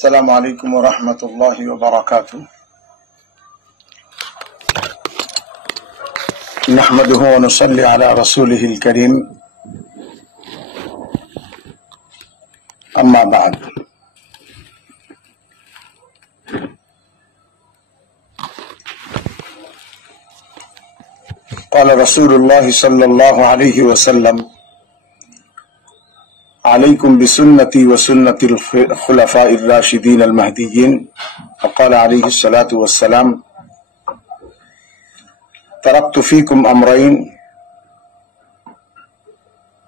السلام عليكم ورحمة الله وبركاته. نحمده ونصلي على رسوله الكريم. أما بعد، قال رسول الله صلى الله عليه وسلم: عليكم بسنتي وسنة الخلفاء الراشدين المهديين. وقال عليه الصلاة والسلام: تركت فيكم أمرين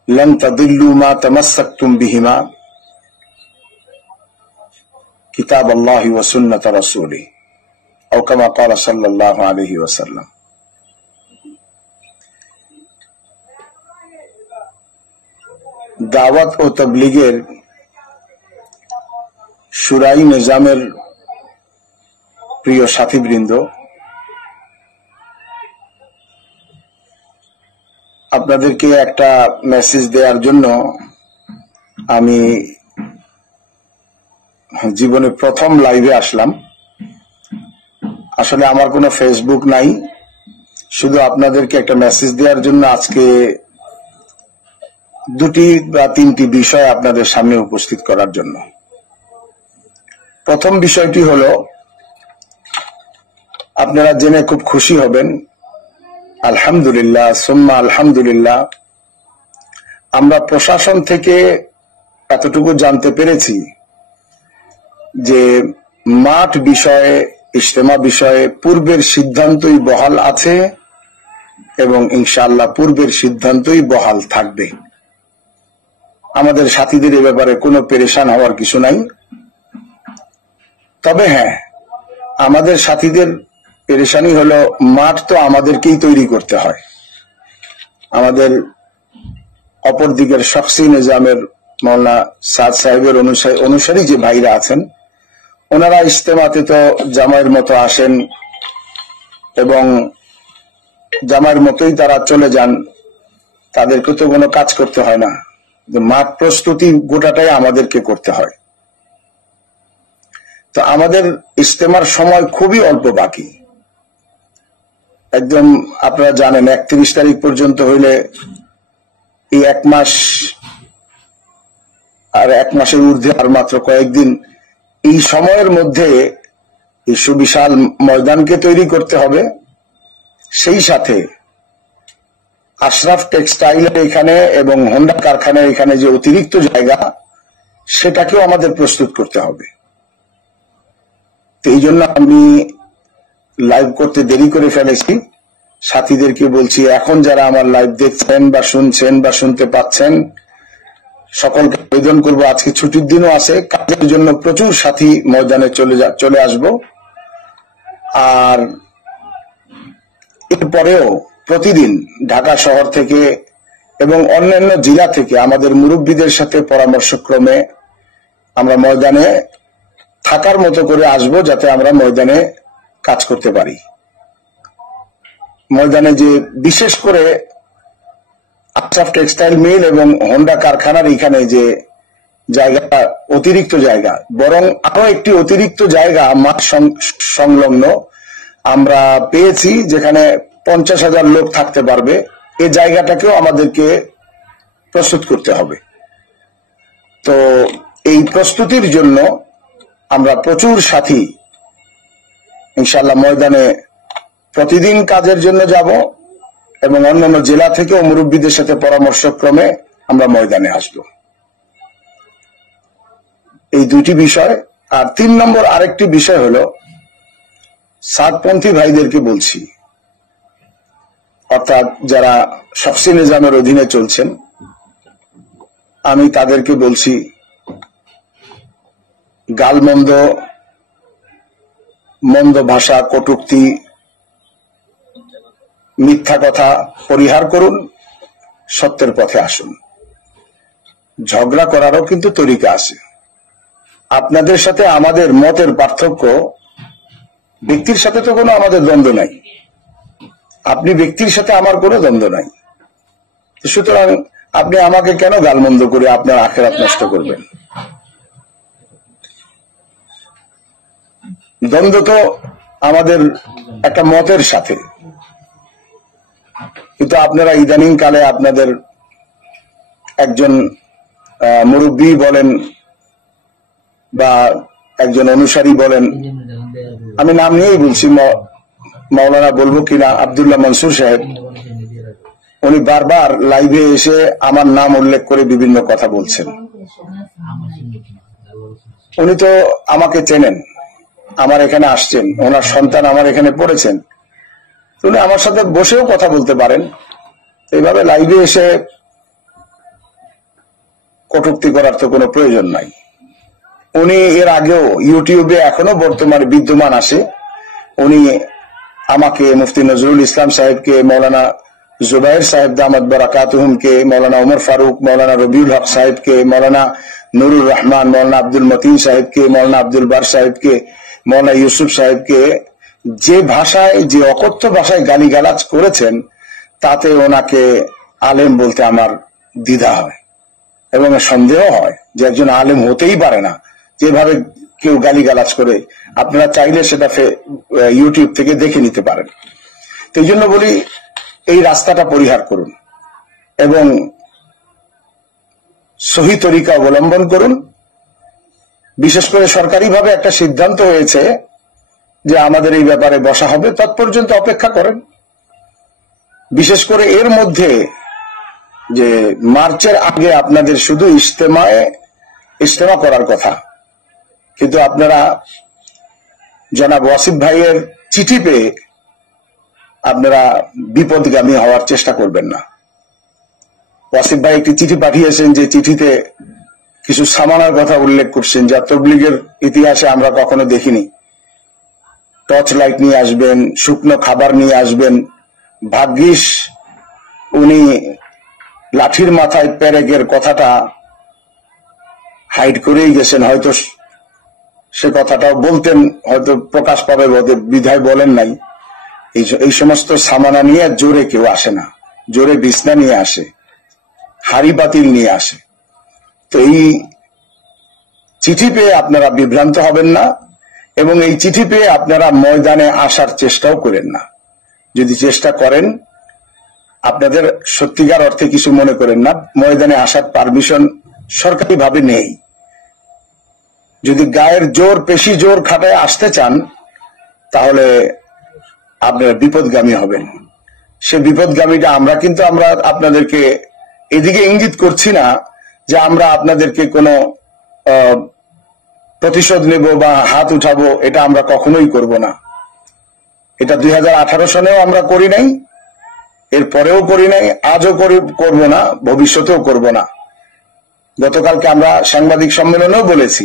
لن تضلوا ما تمسكتم بهما كتاب الله وسنة رسوله، أو كما قال صلى الله عليه وسلم. দাওয়াত ও তাবলীগের শুরাই নিজামের প্রিয় সাথীবৃন্দ, আপনাদেরকে একটা মেসেজ দেওয়ার জন্য আমি জীবনে প্রথম লাইভে আসলাম। আসলে আমার কোনো ফেসবুক নাই, শুধু আপনাদেরকে একটা মেসেজ দেওয়ার জন্য আজকে দুটি বা তিনটি বিষয় আপনাদের সামনে উপস্থিত করার জন্য। প্রথম বিষয়টি হলো, আপনারা জেনে খুব খুশি হবেন, আলহামদুলিল্লাহ সুম্মা আলহামদুলিল্লাহ, আমরা প্রশাসন থেকে এতটুকু জানতে পেরেছি যে মাঠ বিষয়ে, ইজতেমা বিষয়ে পূর্বের সিদ্ধান্তই বহাল আছে এবং ইনশাআল্লাহ পূর্বের সিদ্ধান্তই বহাল থাকবে। আমাদের সাথীদের এ ব্যাপারে কোনো পেরেশান হওয়ার কিছু নাই। তবে হ্যাঁ, আমাদের সাথীদের পেরেশানি হলো মাঠ তো আমাদেরকেই তৈরি করতে হয়। আমাদের অপর দিকের শখসি নিজামের মাওলানা সাদ সাহেবের অনুসারী যে ভাইরা আছেন, ওনারা ইজতেমাতে তো জামাইয়ের মতো আসেন এবং জামাইয়ের মতোই তারা চলে যান, তাদেরকে তো কোনো কাজ করতে হয় না। মাঠ প্রস্তুতি গোটাটাই আমাদেরকে করতে হয়। তো আমাদের ইজতেমার সময় খুবই অল্প বাকি। একদম আপনারা জানেন 31 তারিখ পর্যন্ত হইলে এই এক মাস, আর এক মাসের ঊর্ধ্বে আর মাত্র কয়েকদিন। এই সময়ের মধ্যে এই সুবিশাল ময়দানকে তৈরি করতে হবে, সেই সাথে আশরাফ টেক্সটাইলের এখানে এবং হোন্ডা কারখানার এখানে যে অতিরিক্ত জায়গা, সেটাকেও আমাদের প্রস্তুত করতে হবে। তো এই জন্য আমি লাইভ করতে দেরি করে ফেলেছি। সাথীদেরকে বলছি, এখন যারা আমার লাইভ দেখছেন বা শুনছেন বা শুনতে পাচ্ছেন, সকলকে আবেদন করবো, আজকে ছুটির দিনও আছে, কাজের জন্য প্রচুর সাথী ময়দানে চলে আসবো। আর এরপরেও প্রতিদিন ঢাকা শহর থেকে এবং অন্যান্য জেলা থেকে আমাদের মুরব্বীদের সাথে পরামর্শক্রমে আমরা ময়দানে থাকার মতো করে আসব, যাতে আমরা ময়দানে কাজ করতে পারি। ময়দানে যে বিশেষ করে আশরাফ টেক্সটাইল মিল এবং হোন্ডা কারখানার এখানে যে জায়গা, অতিরিক্ত জায়গা, বরং আরো একটি অতিরিক্ত জায়গা মাঠ সংলগ্ন আমরা পেয়েছি, যেখানে 50,000 লোক থাকতে পারবে। এই জায়গাটাকেও আমাদেরকে প্রস্তুত করতে হবে। তো এই প্রস্তুতির জন্য আমরা প্রচুর সাথী ইনশাআল্লাহ ময়দানে প্রতিদিন কাজের জন্য যাব এবং অন্যান্য জেলা থেকেও মুরব্বীদের সাথে পরামর্শক্রমে আমরা ময়দানে আসব। এই দুইটি বিষয়। আর 3 নম্বর আরেকটি বিষয় হলো, সাতপন্থী ভাইদেরকে বলছি, অর্থাৎ যারা শখসি নিজামের অধীনে চলছেন, আমি তাদেরকে বলছি, গালমন্দ, মন্দ ভাষা, কটূক্তি, মিথ্যা কথা পরিহার করুন, সত্যের পথে আসুন। ঝগড়া করারও কিন্তু তরিকা আছে। আপনাদের সাথে আমাদের মতের পার্থক্য, ব্যক্তির সাথে তো কোনো আমাদের দ্বন্দ্ব নাই, আপনি ব্যক্তির সাথে আমার কোনো দ্বন্দ্ব নাই। সুতরাং আপনি আমাকে কেন গালমন্দ করে আপনার আখিরাত নষ্ট করবেন? দ্বন্দ্ব তো আমাদের একটা মতের সাথে, কিন্তু আপনারা ইদানিং কালে আপনাদের একজন মুরব্বী বলেন বা একজন অনুসারী বলেন, আমি নাম নিয়েই বলছি, মাওলানা বলবো কিনা, আব্দুল্লাহ মনসুর সাহেব, উনি বারবার লাইভে এসে আমার নাম উল্লেখ করে বিভিন্ন কথা বলছেন। উনি তো আমাকে চেনেন, আমার এখানে আসছেন, ওনার সন্তান আমার এখানে পড়েছেন, উনি আমার সাথে বসেও কথা বলতে পারেন। এইভাবে লাইভে এসে কটূক্তি করার তো কোনো প্রয়োজন নাই। উনি এর আগেও ইউটিউবে এখনো বর্তমানে বিদ্যমান আছে, উনি আমাকে, মুফতি নজরুল ইসলাম সাহেবকে, মৌলানা জুবাইর সাহেব দামাত বারাকাতুহুমকে, মৌলানা ওমর ফারুক, মৌলানা রবিউল হক সাহেবকে, মৌলানা নুরুর রহমান, মৌলানা আব্দুল মতিন সাহেবকে, মৌলানা আব্দুল বার সাহেবকে, মৌলানা ইউসুফ সাহেবকে যে ভাষায়, যে অকথ্য ভাষায় গালিগালাজ করেছেন, তাতে ওনাকে আলেম বলতে আমার দ্বিধা হয় এবং সন্দেহ হয় যে একজন আলেম হতেই পারে না যেভাবে কেউ গালিগালাজ করে। আপনারা চাইলে সেটা ইউটিউব থেকে দেখে নিতে পারেন। তো এই জন্য বলি, এই রাস্তাটা পরিহার করুন এবং সহি তরিকা অবলম্বন করুন। বিশেষ করে সরকারিভাবে একটা সিদ্ধান্ত হয়েছে যে আমাদের এই ব্যাপারে বসা হবে, তৎপর্যন্ত অপেক্ষা করেন। বিশেষ করে এর মধ্যে যে মার্চের আগে আপনাদের শুধু ইজতেমা করার কথা, কিন্তু আপনারা জনাব ওয়াসিফ ভাইয়ের চিঠি পেয়ে আপনারা বিপদগামী হওয়ার চেষ্টা করবেন না। ওয়াসিফ ভাই একটি চিঠি পাঠিয়েছেন, যে চিঠিতে কিছু সামানার কথা উল্লেখ করছেন যা তবলিগের ইতিহাসে আমরা কখনো দেখিনি। টর্চ লাইট নিয়ে আসবেন, শুকনো খাবার নিয়ে আসবেন। ভাগ্যিস উনি লাঠির মাথায় পেরেকের কথাটা হাইড করেই গেছেন, হয়তো সে কথাটাও বলতেন, হয়তো প্রকাশ পাবে বিধায় বলেন নাই। এই সমস্ত সামানা নিয়ে জোরে কেউ আসে না, জোরে বিছনা নিয়ে আসে, হাড়ি পাতিল নিয়ে আসে। তো এই চিঠি পেয়ে আপনারা বিভ্রান্ত হবেন না এবং এই চিঠি পেয়ে আপনারা ময়দানে আসার চেষ্টাও করেন না। যদি চেষ্টা করেন, আপনাদের সত্যিকার অর্থে কিছু মনে করেন না, ময়দানে আসার পারমিশন সরকারিভাবে নেই। যদি গায়ের জোর, পেশি জোর খাটায় আসতে চান, তাহলে আপনারা বিপদগামী হবেন। সে বিপদগামীটা আমরা আপনাদেরকে এদিকে ইঙ্গিত করছি না যে আমরা আপনাদেরকে কোনো প্রতিশোধ নেব বা হাত উঠাবো, এটা আমরা কখনোই করব না। এটা 2018 সনেও আমরা করি নাই, এরপরেও করি নাই, আজও করব না, ভবিষ্যতেও করব না। গতকালকে আমরা সাংবাদিক সম্মেলনেও বলেছি,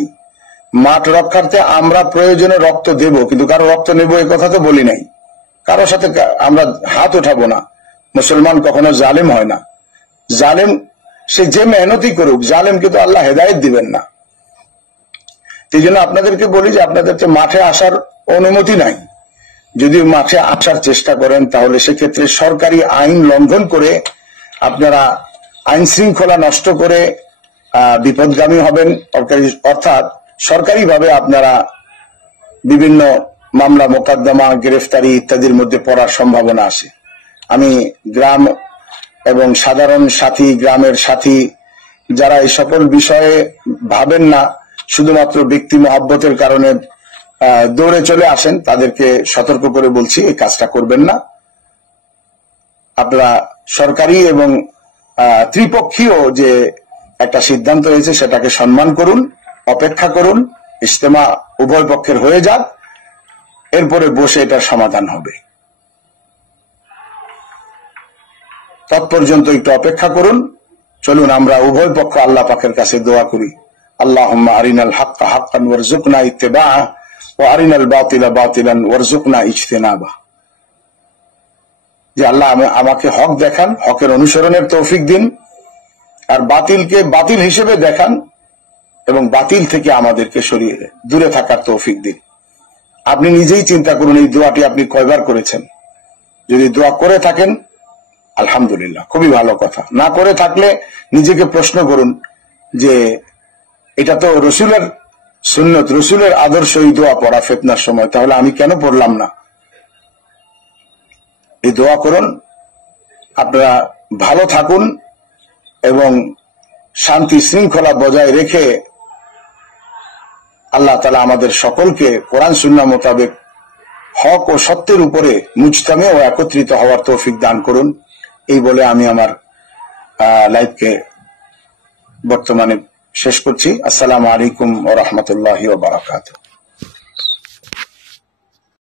মাঠ রক্ষার্থে আমরা প্রয়োজনে রক্ত দেব, কিন্তু কারো রক্ত নেব এ কথা তো বলি নাই। কারো সাথে আমরা হাত উঠাবো না। মুসলমান কখনো জালেম হয় না। জালেম সে যে মেহনতি করুক, জালেম কিন্তু আল্লাহ হেদায়েত দিবেন না। এই জন্য আপনাদেরকে বলি যে আপনাদেরকে মাঠে আসার অনুমতি নাই। যদি মাঠে আসার চেষ্টা করেন, তাহলে সেক্ষেত্রে সরকারি আইন লঙ্ঘন করে আপনারা আইন শৃঙ্খলা নষ্ট করে বিপদগামী হবেন। অর্থাৎ সরকারিভাবে আপনারা বিভিন্ন মামলা মোকদ্দমা, গ্রেফতারি ইত্যাদির মধ্যে পড়ার সম্ভাবনা আছে। আমি গ্রাম এবং সাধারণ সাথী, গ্রামের সাথী যারা এই সকল বিষয়ে ভাবেন না, শুধুমাত্র ব্যক্তি মহব্বতের কারণে দৌড়ে চলে আসেন, তাদেরকে সতর্ক করে বলছি, এই কাজটা করবেন না। আপনারা সরকারি এবং ত্রিপক্ষীয় যে একটা সিদ্ধান্ত হয়েছে সেটাকে সম্মান করুন, অপেক্ষা করুন, ইজতেমা উভয় পক্ষের হয়ে যাক, এরপরে বসে এটার সমাধান হবে। তৎপর্যন্ত একটু অপেক্ষা করুন। চলুন আমরা উভয় পক্ষ আল্লাহ পাকের কাছে দোয়া করি। আল্লাহুম্মা আরিনাল হাক্কা হাক্কান ওয়ারযুকনা ইত্তিবাআহ ওয়া আরিনাল বাতিলা বাতিলান ওয়ারযুকনা ইজতিনাবাহ। যে আল্লাহ আমাকে হক দেখান, হকের অনুসরণের তৌফিক দিন, আর বাতিলকে বাতিল হিসেবে দেখান এবং বাতিল থেকে আমাদেরকে সরিয়ে দূরে থাকার তৌফিক দিন। আপনি নিজেই চিন্তা করুন, এই দোয়াটি আপনি কয়বার করেছেন। যদি দোয়া করে থাকেন, আলহামদুলিল্লাহ, খুবই ভালো কথা। না করে থাকলে নিজেকে প্রশ্ন করুন যে এটা তো রসুলের সুন্নত রসুলের আদর্শই দোয়া পড়া ফিতনার সময়, তাহলে আমি কেন পড়লাম না? এই দোয়া করুন। আপনারা ভালো থাকুন এবং শান্তি শৃঙ্খলা বজায় রেখে আল্লাহ তাআলা আমাদের সকলকে কোরআন সুন্নাহ মোতাবেক হক ও সত্যের উপরে মুজতামে ও একত্রিত হওয়ার তৌফিক দান করুন। এই বলে আমি আমার লাইভকে বর্তমানে শেষ করছি। আসসালামু আলাইকুম ওয়া রাহমাতুল্লাহি ওয়া বারাকাতুহু।